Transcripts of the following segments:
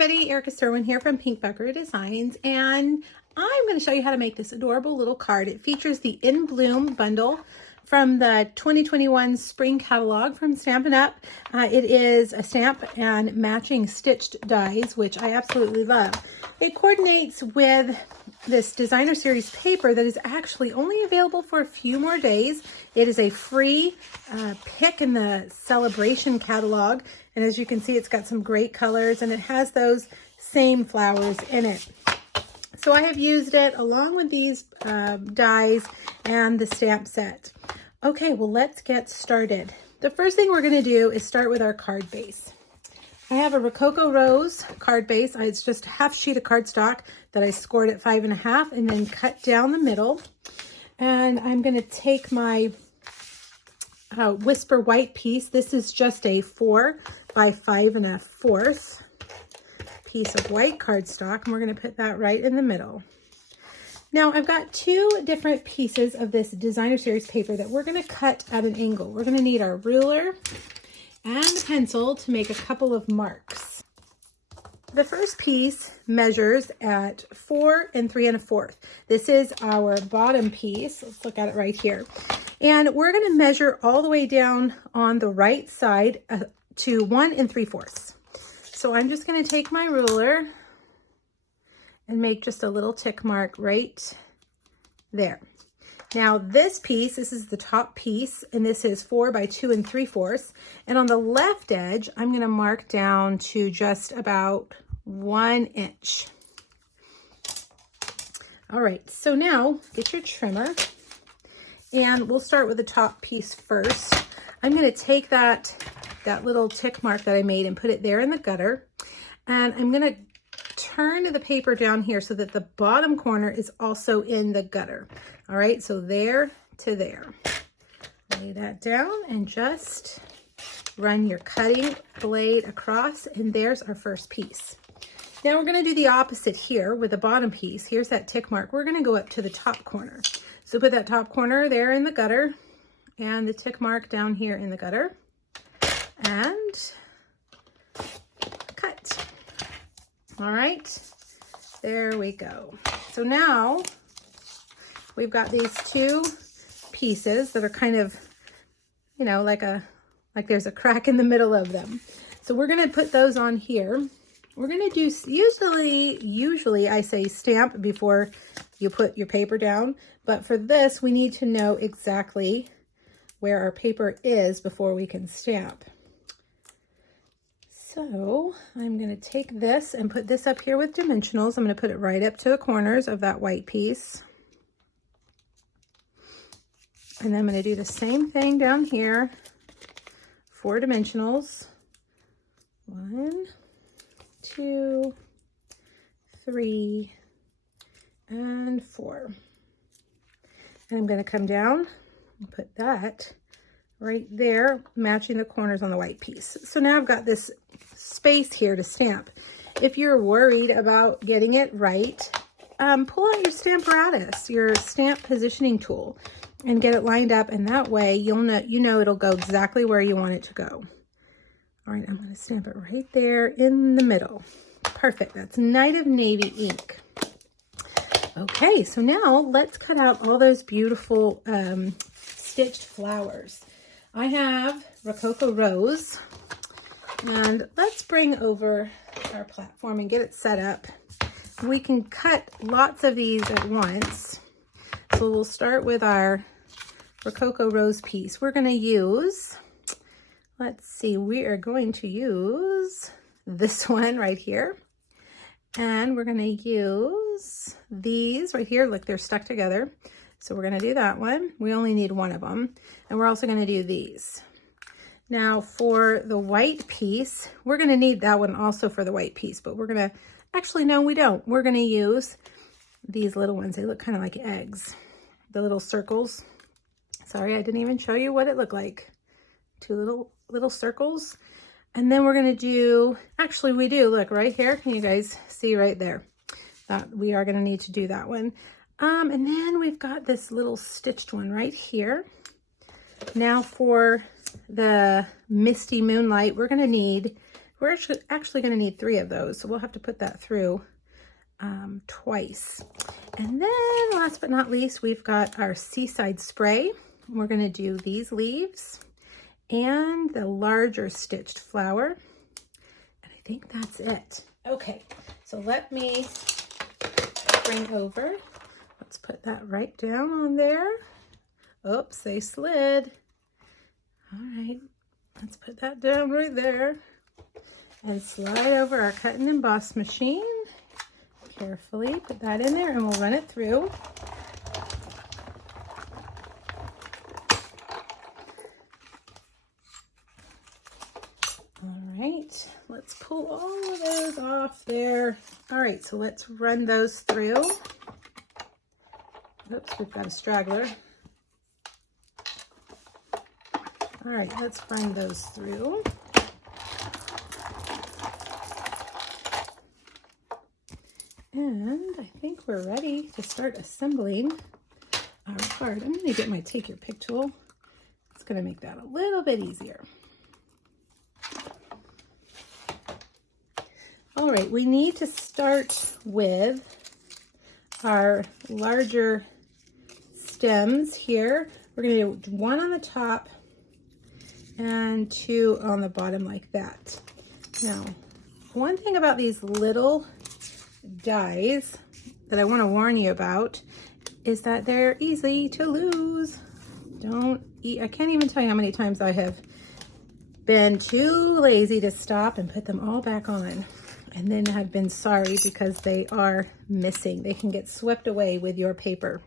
everybody, Erica Sterwin here from Pink Buckaroo Designs, and I'm going to show you how to make this adorable little card. It features the In Bloom bundle from the 2021 spring catalog from Stampin' Up. It is a stamp and matching stitched dies, which I absolutely love. It coordinates with this designer series paper that is actually only available for a few more days. It is a free pick in the celebration catalog, and as you can see, it's got some great colors and it has those same flowers in it. So I have used it along with these dies and the stamp set. Okay, well, let's get started. The first thing we're going to do is start with our card base. I have a Rococo Rose card base. It's just a half sheet of cardstock that I scored at 5.5 and then cut down the middle. And I'm going to take my Whisper White piece. This is just a 4 by 5 1/4 piece of white cardstock, and we're going to put that right in the middle. Now I've got two different pieces of this designer series paper that we're going to cut at an angle. We're going to need our ruler and a pencil to make a couple of marks. The first piece measures at 4 3 1/4. This is our bottom piece. Let's look at it right here. And we're going to measure all the way down on the right side to 1 3/4. So I'm just going to take my ruler and make just a little tick mark right there. Now this piece, this is the top piece, and this is 4 by 2 3/4. And on the left edge, I'm going to mark down to just about 1 inch. All right, so now get your trimmer, and we'll start with the top piece first. I'm going to take that little tick mark that I made and put it there in the gutter, and I'm going to turn the paper down here so that the bottom corner is also in the gutter. All right, so there to there. Lay that down and just run your cutting blade across, and there's our first piece. Now we're going to do the opposite here with the bottom piece. Here's that tick mark. We're going to go up to the top corner. So put that top corner there in the gutter and the tick mark down here in the gutter and cut. All right, there we go. So now we've got these two pieces that are kind of, you know, like there's a crack in the middle of them. So we're going to put those on here. We're going to do, usually I say stamp before you put your paper down, but for this we need to know exactly where our paper is before we can stamp. So I'm going to take this and put this up here with dimensionals. I'm going to put it right up to the corners of that white piece. And then I'm going to do the same thing down here, 4 dimensionals. 1, 2, 3, and 4. And I'm going to come down and put that right there, matching the corners on the white piece. So now I've got this space here to stamp. If you're worried about getting it right, pull out your Stamparatus, your stamp positioning tool, and get it lined up, and that way you know it'll go exactly where you want it to go. All right, I'm going to stamp it right there in the middle. Perfect. That's Night of Navy ink. Okay, so now let's cut out all those beautiful stitched flowers. I have Rococo Rose, and let's bring over our platform and get it set up. We can cut lots of these at once. So we'll start with our Rococo Rose piece. We're going to use, let's see, we are going to use this one right here. And we're going to use these right here. Look, they're stuck together. So we're going to do that one. We only need one of them. And we're also going to do these. Now for the white piece, we're going to need that one also for the white piece, but we're going to, actually, no, we don't. We're going to use these little ones. They look kind of like eggs, the little circles. Sorry, I didn't even show you what it looked like. 2 little circles. And then we're going to do, actually we do, look right here. Can you guys see right there? That we are going to need to do that one. And then we've got this little stitched one right here. Now for the Misty Moonlight, we're going to need We're actually going to need 3 of those, so we'll have to put that through twice. And then last but not least, we've got our Seaside Spray. We're going to do these leaves and the larger stitched flower. And I think that's it. Okay, so let me bring over. Let's put that right down on there. Oops, they slid. All right, let's put that down right there and slide over our cut and emboss machine. Carefully put that in there and we'll run it through. All right, let's pull all of those off there. All right, so let's run those through. Oops, we've got a straggler. All right, let's run those through. And I think we're ready to start assembling our card. I'm going to get my Take Your Pick tool. It's going to make that a little bit easier. All right, we need to start with our larger stems here. We're going to do 1 on the top and 2 on the bottom like that. Now, one thing about these little dies that I want to warn you about is that they're easy to lose. I can't even tell you how many times I have been too lazy to stop and put them all back on, and then have been sorry because they are missing. They can get swept away with your paper.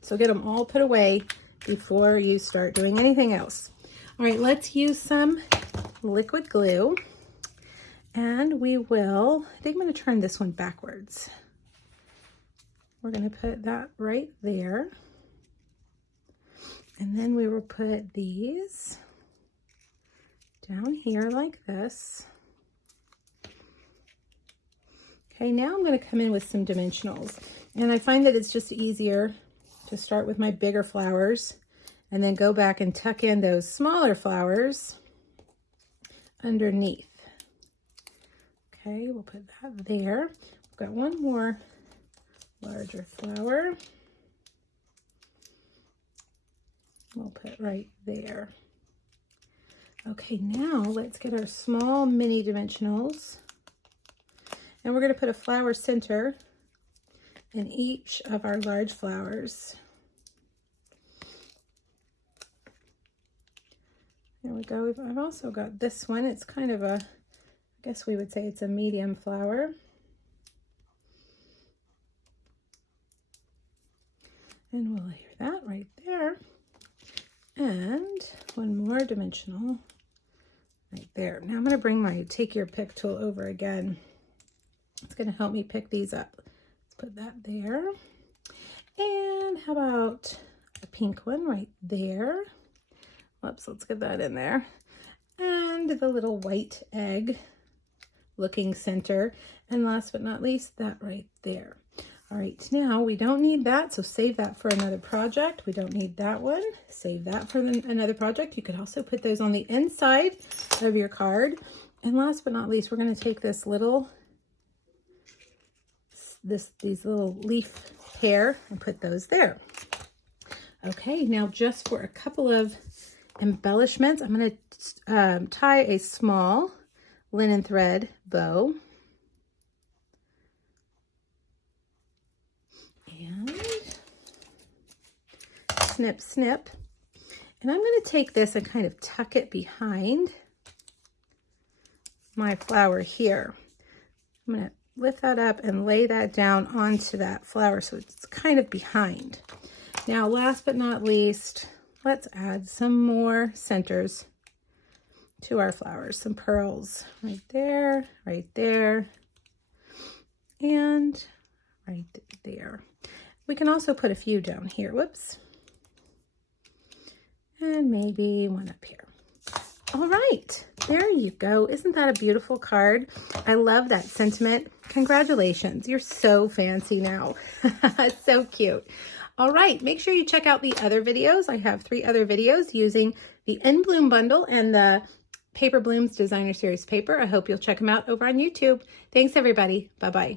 So get them all put away before you start doing anything else. All right, let's use some liquid glue. And we will, I think I'm going to turn this one backwards. We're going to put that right there. And then we will put these down here like this. Okay, now I'm going to come in with some dimensionals. And I find that it's just easier to start with my bigger flowers and then go back and tuck in those smaller flowers underneath. Okay, we'll put that there. We've got one more larger flower. We'll put right there. Okay, now let's get our small mini dimensionals. And we're going to put a flower center in each of our large flowers. There we go. I've also got this one. It's kind of a, I guess we would say it's a medium flower. And we'll layer that right there. And one more dimensional right there. Now I'm going to bring my Take Your Pick tool over again. It's going to help me pick these up. Let's put that there. And how about a pink one right there? Whoops, let's get that in there. And the little white egg looking center. And last but not least, that right there. All right, now we don't need that, so save that for another project. We don't need that one. Save that for another project. You could also put those on the inside of your card. And last but not least, we're going to take this little, these little leaf pair and put those there. Okay, now just for a couple of embellishments, I'm going to tie a small linen thread bow. And snip, snip. And I'm going to take this and kind of tuck it behind my flower here. I'm going to lift that up and lay that down onto that flower so it's kind of behind. Now, last but not least, let's add some more centers to our flowers. Some pearls right there, and right there. We can also put a few down here. Whoops. And maybe one up here. All right, there you go. Isn't that a beautiful card? I love that sentiment. Congratulations, you're so fancy now. So cute. All right, make sure you check out the other videos. I have 3 other videos using the In Bloom bundle and the Paper Blooms Designer Series paper. I hope you'll check them out over on YouTube. Thanks, everybody. Bye-bye.